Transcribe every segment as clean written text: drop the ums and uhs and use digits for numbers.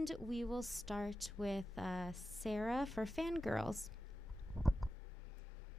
And we will start with Sarah for Fangirls.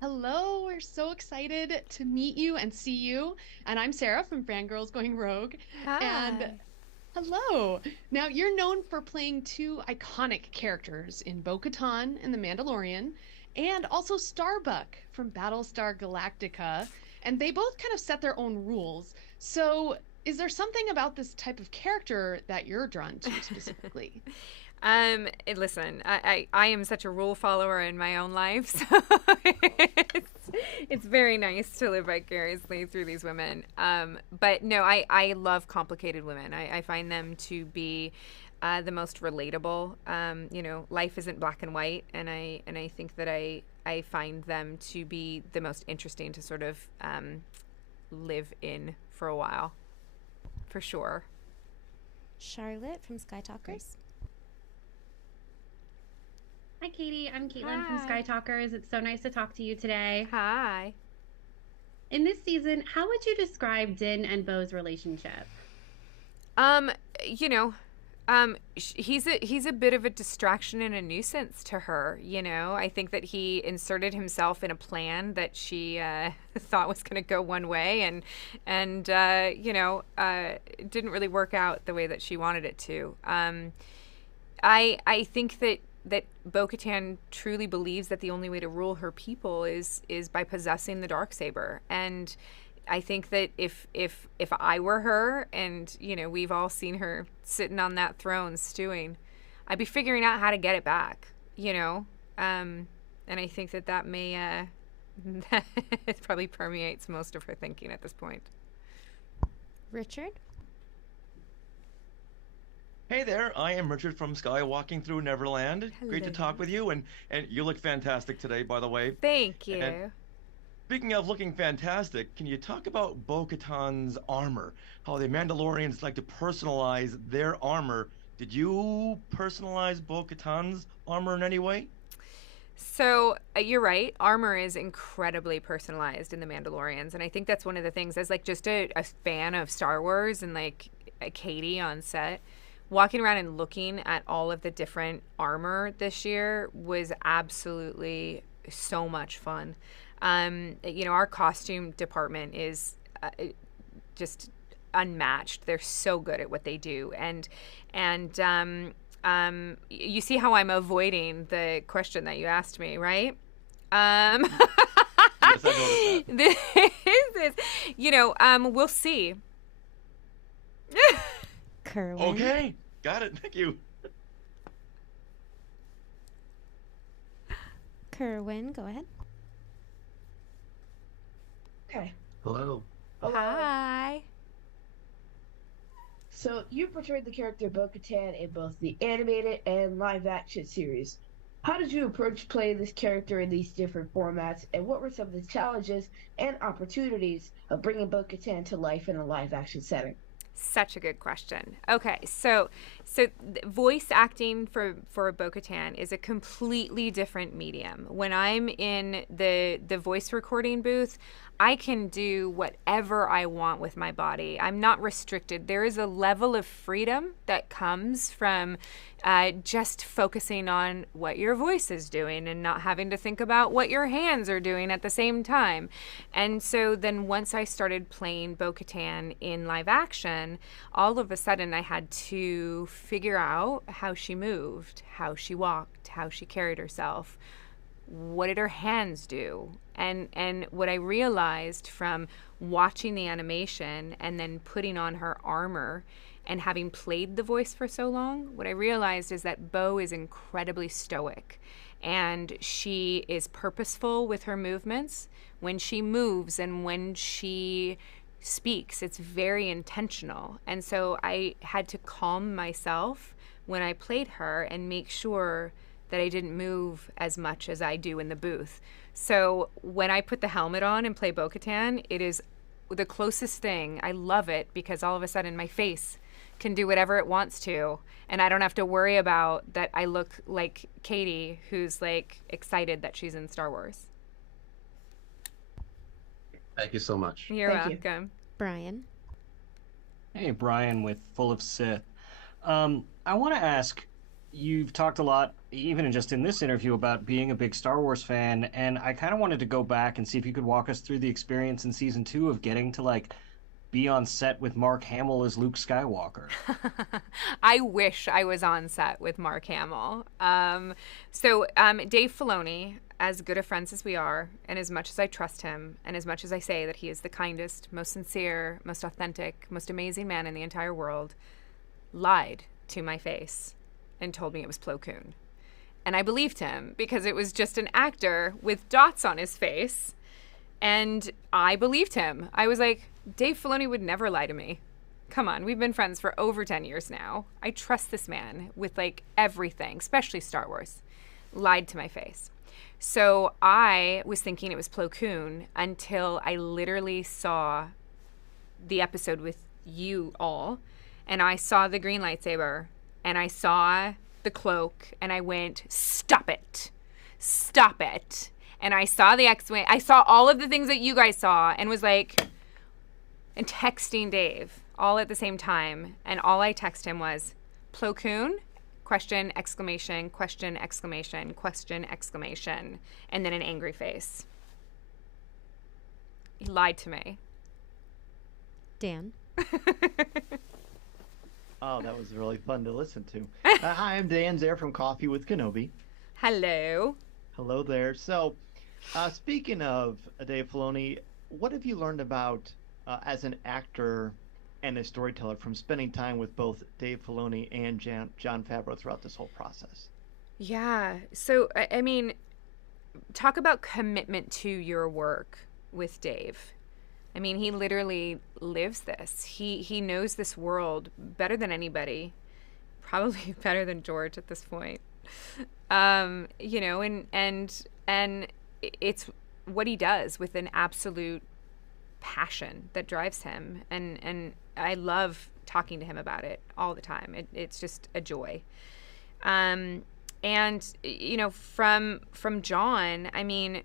Hello, we're so excited to meet you and see you. And I'm Sarah from Fangirls Going Rogue. And Hi. hello. Now, you're known for playing two iconic characters in Bo-Katan and The Mandalorian, and also Starbuck from Battlestar Galactica. And they both kind of set their own rules. So, is there something about this type of character that you're drawn to specifically? Listen, I am such a rule follower in my own life, so it's very nice to live vicariously through these women. But no, I love complicated women. I find them to be the most relatable. Life isn't black and white, and I think that I find them to be the most interesting to sort of live in for a while, for sure. Charlotte from Sky Talkers. Hi, Katie. I'm Caitlin from Hi. Sky Talkers. It's so nice to talk to you today. Hi. In this season, how would you describe Din and Bo's relationship? Um, you know, he's a bit of a distraction and a nuisance to her. I think that he inserted himself in a plan that she thought was going to go one way, and it didn't really work out the way that she wanted it to. I think that Bo-Katan truly believes that the only way to rule her people is by possessing the Darksaber. And I think that if I were her, and we've all seen her sitting on that throne stewing, I'd be figuring out how to get it back. And I think that may it probably permeates most of her thinking at this point. Richard. Hey there, I am Richard from Sky Walking Through Neverland. Great to Hello. talk with you, and you look fantastic today, by the way. Thank you. And speaking of looking fantastic, can you talk about Bo-Katan's armor? How the Mandalorians like to personalize their armor. Did you personalize Bo-Katan's armor in any way? So you're right. Armor is incredibly personalized in The Mandalorians, and I think that's one of the things. As like just a fan of Star Wars and like a Katie on set, walking around and looking at all of the different armor this year was absolutely so much fun. Our costume department is just unmatched. They're so good at what they do, and you see how I'm avoiding the question that you asked me, right? Yes, I noticed that. This is, we'll see. Kerwin. Okay, got it. Thank you. Kerwin, go ahead. Okay. Hello. Hello. Hi. So you portrayed the character Bo-Katan in both the animated and live-action series. How did you approach playing this character in these different formats, and what were some of the challenges and opportunities of bringing Bo-Katan to life in a live-action setting? Such a good question. Okay, so voice acting for Bo-Katan is a completely different medium. When I'm in the voice recording booth, I can do whatever I want with my body. I'm not restricted. There is a level of freedom that comes from just focusing on what your voice is doing and not having to think about what your hands are doing at the same time. And so then once I started playing Bo-Katan in live action, all of a sudden I had to figure out how she moved, how she walked, how she carried herself. What did her hands do? And what I realized from watching the animation and then putting on her armor and having played the voice for so long, what I realized is that Bo is incredibly stoic, and she is purposeful with her movements. When she moves and when she speaks, it's very intentional. And so I had to calm myself when I played her and make sure that I didn't move as much as I do in the booth. So when I put the helmet on and play Bo-Katan, it is the closest thing. I love it because all of a sudden my face can do whatever it wants to, and I don't have to worry about that I look like Katie, who's like excited that she's in Star Wars. Thank you so much. You're Thank you. welcome. Brian. Hey, Brian with Full of Sith. I want to ask, you've talked a lot, even just in this interview, about being a big Star Wars fan, and I kind of wanted to go back and see if you could walk us through the experience in season 2 of getting to like be on set with Mark Hamill as Luke Skywalker. I wish I was on set with Mark Hamill. Dave Filoni, as good of friends as we are, and as much as I trust him, and as much as I say that he is the kindest, most sincere, most authentic, most amazing man in the entire world, lied to my face and told me it was Plo Koon. And I believed him because it was just an actor with dots on his face. And I believed him. I was like, Dave Filoni would never lie to me. Come on, we've been friends for over 10 years now. I trust this man with like everything, especially Star Wars. Lied to my face. So I was thinking it was Plo Koon until I literally saw the episode with you all, and I saw the green lightsaber, and I saw the cloak, and I went, stop it. Stop it. And I saw the X-Wing. I saw all of the things that you guys saw and was like, and texting Dave all at the same time. And all I text him was, Plo Koon? Question, exclamation, question, exclamation, question, exclamation. And then an angry face. He lied to me. Dan? Oh, that was really fun to listen to. Hi, I'm Dan Zare from Coffee with Kenobi. Hello. Hello there. So, speaking of Dave Filoni, what have you learned about as an actor and a storyteller from spending time with both Dave Filoni and Jon Favreau throughout this whole process? Yeah. So, I mean, talk about commitment to your work with Dave. I mean, he literally lives this. He knows this world better than anybody, probably better than George at this point. You know, and it's what he does with an absolute passion that drives him, and I love talking to him about it all the time. It's just a joy. And you know, from Jon, I mean,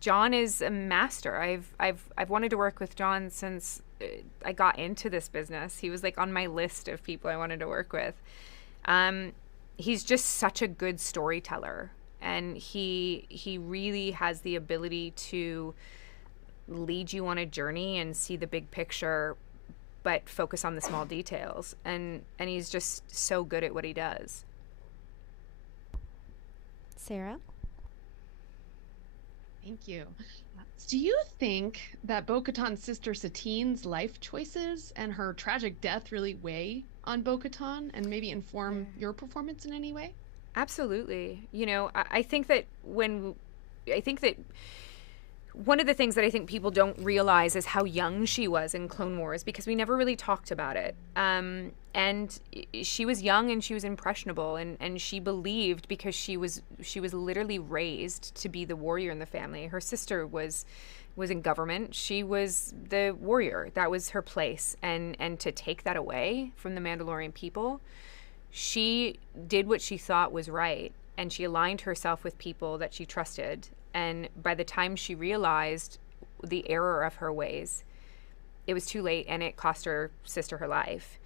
Jon is a master. I've wanted to work with Jon since I got into this business. He was like on my list of people I wanted to work with. He's just such a good storyteller, and he really has the ability to lead you on a journey and see the big picture, but focus on the small details. And he's just so good at what he does. Sarah? Thank you. Do you think that Bo-Katan's sister Satine's life choices and her tragic death really weigh on Bo-Katan and maybe inform your performance in any way? Absolutely. You know, I think that one of the things that I think people don't realize is how young she was in Clone Wars, because we never really talked about it. And she was young and she was impressionable, and she believed, because she was literally raised to be the warrior in the family. Her sister was in government. She was the warrior. That was her place. And to take that away from the Mandalorian people, she did what she thought was right, and she aligned herself with people that she trusted. And by the time she realized the error of her ways, it was too late, and it cost her sister her life.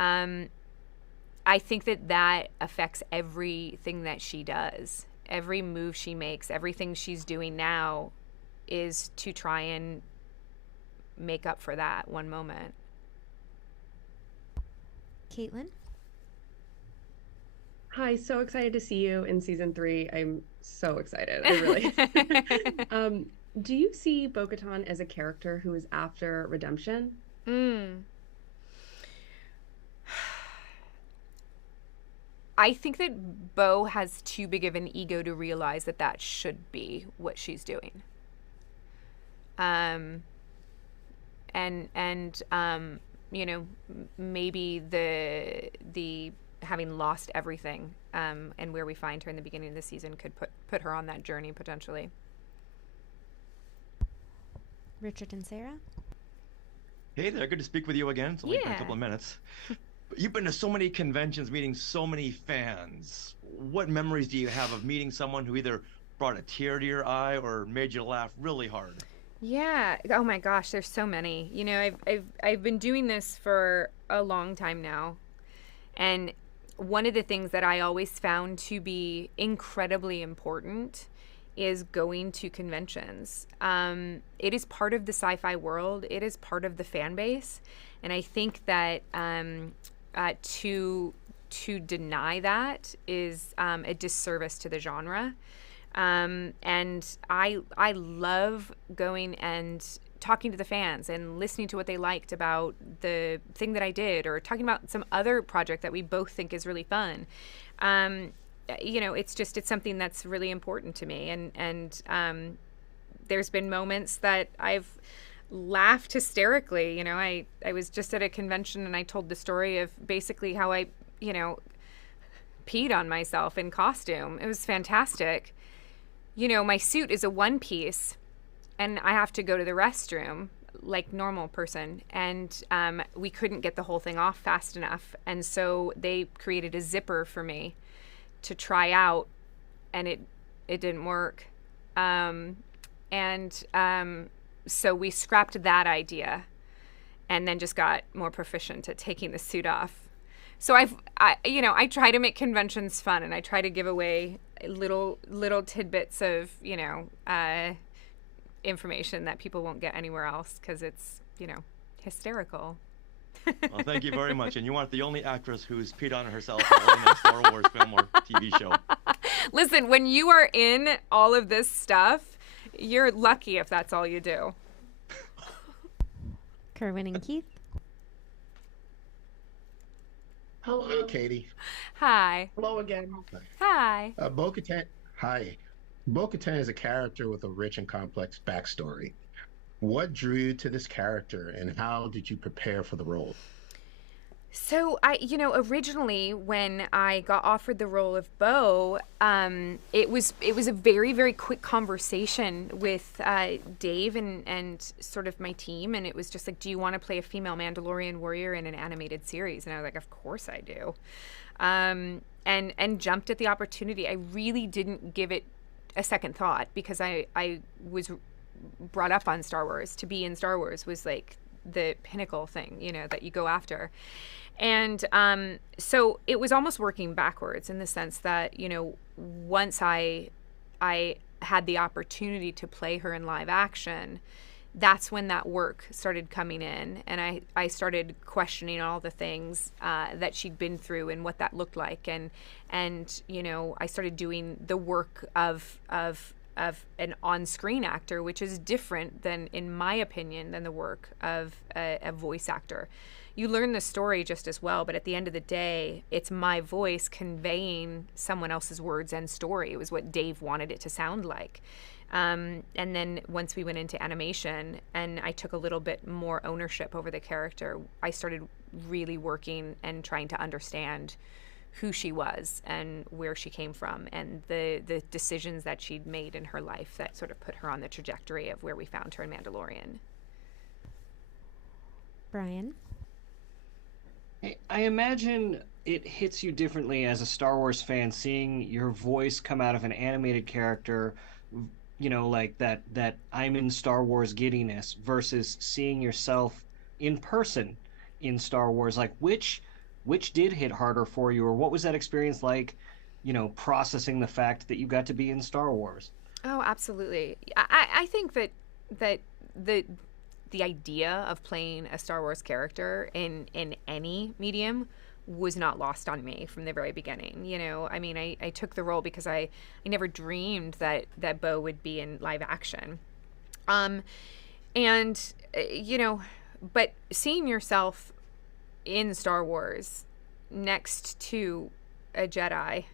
I think that affects everything that she does. Every move she makes, everything she's doing now is to try and make up for that one moment. Caitlin? Hi, so excited to see you in season 3. I'm so excited. I really. Do you see Bo-Katan as a character who is after redemption? I think that Bo has too big of an ego to realize that should be what she's doing. You know, maybe the having lost everything, and where we find her in the beginning of the season could put her on that journey potentially. Richard and Sarah? Hey there, good to speak with you again. It's only been a couple of minutes. You've been to so many conventions, meeting so many fans. What memories do you have of meeting someone who either brought a tear to your eye or made you laugh really hard? Yeah. Oh my gosh, there's so many. You know, I've been doing this for a long time now, and one of the things that I always found to be incredibly important is going to conventions. It is part of the sci-fi world. It is part of the fan base. And I think that to deny that is a disservice to the genre. And I love going and talking to the fans and listening to what they liked about the thing that I did, or talking about some other project that we both think is really fun. It's something that's really important to me. And there's been moments that I've laughed hysterically. I was just at a convention and I told the story of basically how I, peed on myself in costume. It was fantastic. My suit is a one piece and I have to go to the restroom like normal person. And we couldn't get the whole thing off fast enough. And so they created a zipper for me to try out, and it didn't work. So we scrapped that idea and then just got more proficient at taking the suit off. So I try to make conventions fun, and I try to give away little tidbits of, information that people won't get anywhere else, because it's, hysterical. Well, thank you very much. And you aren't the only actress who's peed on herself in a Star Wars film or TV show. Listen, when you are in all of this stuff, you're lucky if that's all you do. Kerwin and Keith. Hello, Katie. Hi. Hello again. Hi. Bo-Katan. Hi. Bo-Katan is a character with a rich and complex backstory. What drew you to this character, and how did you prepare for the role? So originally when I got offered the role of Bo, it was a very, very quick conversation with Dave and sort of my team, and it was just like, do you want to play a female Mandalorian warrior in an animated series? And I was like, of course I do, and jumped at the opportunity. I really didn't give it a second thought, because I was brought up on Star Wars. To be in Star Wars was like the pinnacle thing, that you go after. And so it was almost working backwards, in the sense that, once I had the opportunity to play her in live action, that's when that work started coming in. And I started questioning all the things that she'd been through and what that looked like. And I started doing the work of an on-screen actor, which is different than, in my opinion, than the work of a voice actor. You learn the story just as well, but at the end of the day, it's my voice conveying someone else's words and story. It was what Dave wanted it to sound like. And then once we went into animation and I took a little bit more ownership over the character, I started really working and trying to understand who she was and where she came from, and the decisions that she'd made in her life that sort of put her on the trajectory of where we found her in Mandalorian. Brian? I imagine it hits you differently as a Star Wars fan, seeing your voice come out of an animated character, like that I'm in Star Wars giddiness, versus seeing yourself in person in Star Wars. Like, which did hit harder for you, or what was that experience like, processing the fact that you got to be in Star Wars? Oh, absolutely. I think that the idea of playing a Star Wars character in any medium was not lost on me from the very beginning. I took the role because I never dreamed that Bo would be in live action. But seeing yourself in Star Wars next to a Jedi,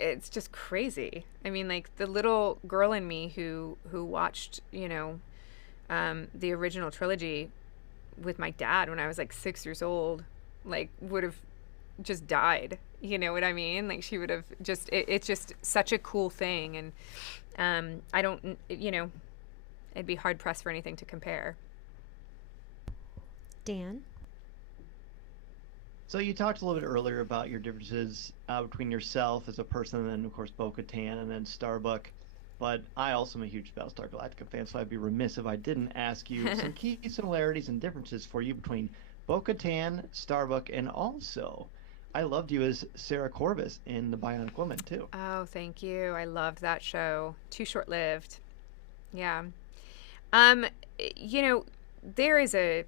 it's just crazy. I mean, like, the little girl in me who watched, the original trilogy with my dad when I was like 6 years old, like, would have just died. You know what I mean? Like, she would have just, it's just such a cool thing. And I don't, it'd be hard pressed for anything to compare. Dan? So you talked a little bit earlier about your differences between yourself as a person, and then of course Bo-Katan, and then Starbuck. But I also am a huge Battlestar Galactica fan, so I'd be remiss if I didn't ask you some key similarities and differences for you between Bo-Katan, Starbuck, and also I loved you as Sarah Corvus in The Bionic Woman too. Oh, thank you. I loved that show. Too short-lived. Yeah. You know, there is a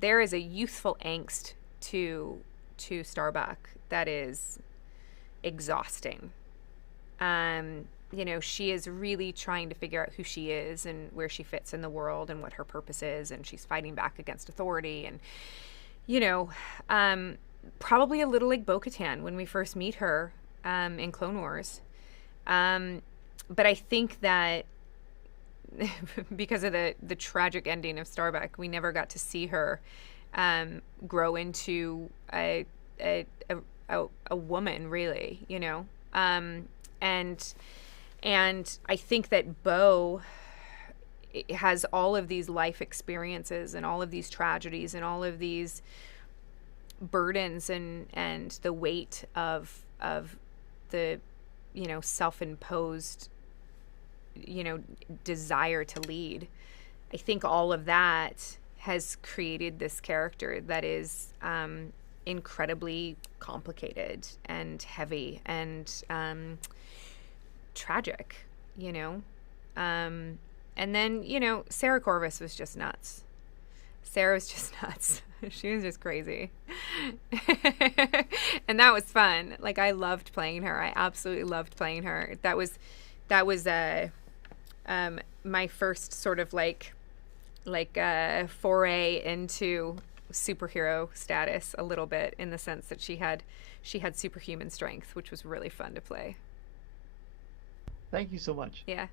youthful angst to Starbuck that is exhausting. You know, she is really trying to figure out who she is and where she fits in the world and what her purpose is, and she's fighting back against authority, and you know, probably a little like Bo-Katan when we first meet her in Clone Wars. But I think that because of the tragic ending of Starbuck, we never got to see her grow into a woman, really, you know. And I think that Bo has all of these life experiences and all of these tragedies and all of these burdens and the weight of the, you know, self-imposed, you know, desire to lead. I think all of that has created this character that is incredibly complicated and heavy and tragic, you know. And then, you know, Sarah Corvus was just nuts. Sarah was just nuts. She was just crazy. And that was fun. Like, I loved playing her. I absolutely loved playing her. That was my first sort of like foray into superhero status a little bit, in the sense that she had superhuman strength, which was really fun to play. Thank you so much. Yeah.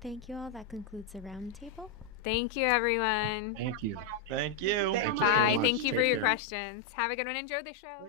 Thank you all. That concludes the roundtable. Thank you, everyone. Thank you. Thank you. Thank you so Bye. much. Thank you for Take your care. questions. Have a good one. Enjoy the show.